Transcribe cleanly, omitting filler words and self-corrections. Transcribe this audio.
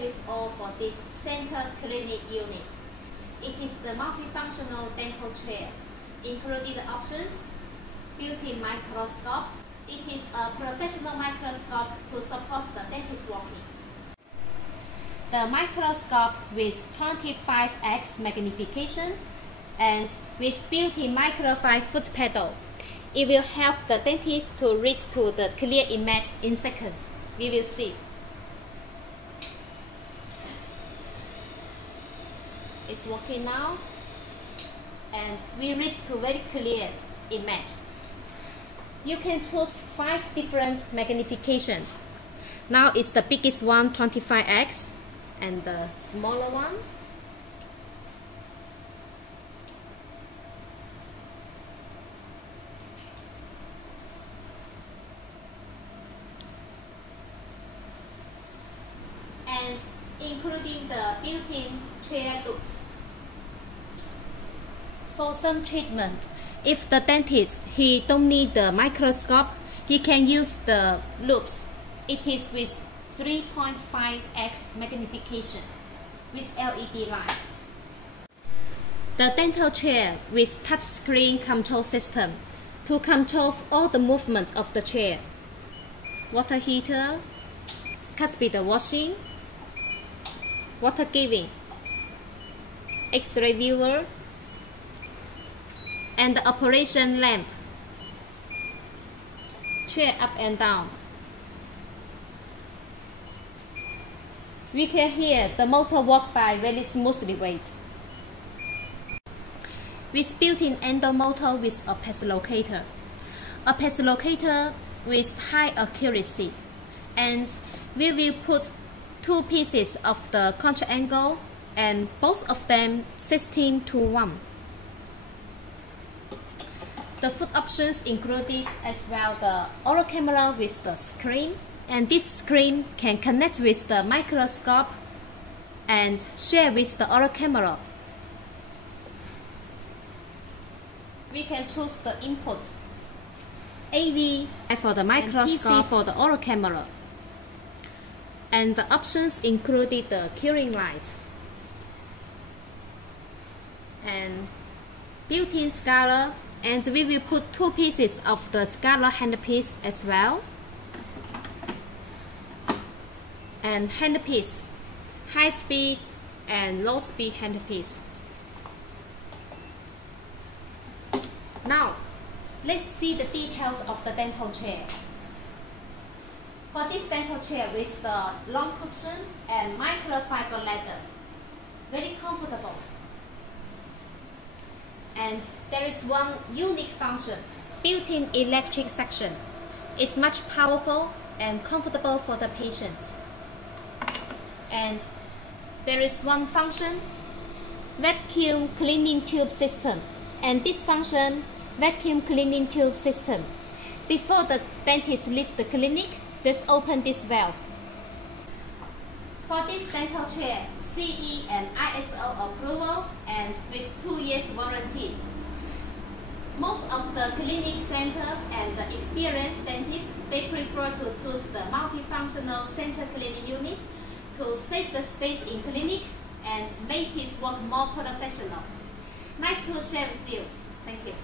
share with all for this center clinic unit. It is the multifunctional dental chair, including the options, built-in microscope. It is a professional microscope to support the dentist working. The microscope with 25x magnification and with built-in Microfiber foot pedal. It will help the dentist to reach to the clear image in seconds. We will see. It's working now, and we reach to very clear image. You can choose 5 different magnification. Now it's the biggest one, 25x, and the smaller one. And including the built-in chair loupes. For some treatment, if the dentist he don't need the microscope, he can use the loupes. It is with 3.5x magnification with LED lights. The dental chair with touchscreen control system to control all the movements of the chair. Water heater, cuspid washing, water giving, X-ray viewer, and the operation lamp. Chair up and down. We can hear the motor walk by very smoothly weight. With built-in endo motor with a path locator. A path locator with high accuracy. And we will put 2 pieces of the control angle and both of them 16:1. The foot options included as well the oral camera with the screen, and this screen can connect with the microscope and share with the oral camera. We can choose the input AV for the microscope and PC for the oral camera. And the options included the Cuirng light and built-in scaler, and we will put 2 pieces of the scaler handpiece as well. And handpiece, high speed and low speed handpiece. Now, let's see the details of the dental chair. For this dental chair with the long cushion and microfiber leather, very comfortable. And there is one unique function, built-in electric suction. It's much powerful and comfortable for the patients. And there is one function, vacuum cleaning tube system. And this function, vacuum cleaning tube system. Before the dentist leaves the clinic, just open this valve. For this dental chair, CE and ISO approval and with 2 years warranty. Most of the clinic centers and the experienced dentists, they prefer to choose the multifunctional center clinic unit to save the space in clinic and make his work more professional. Nice to share with you. Thank you.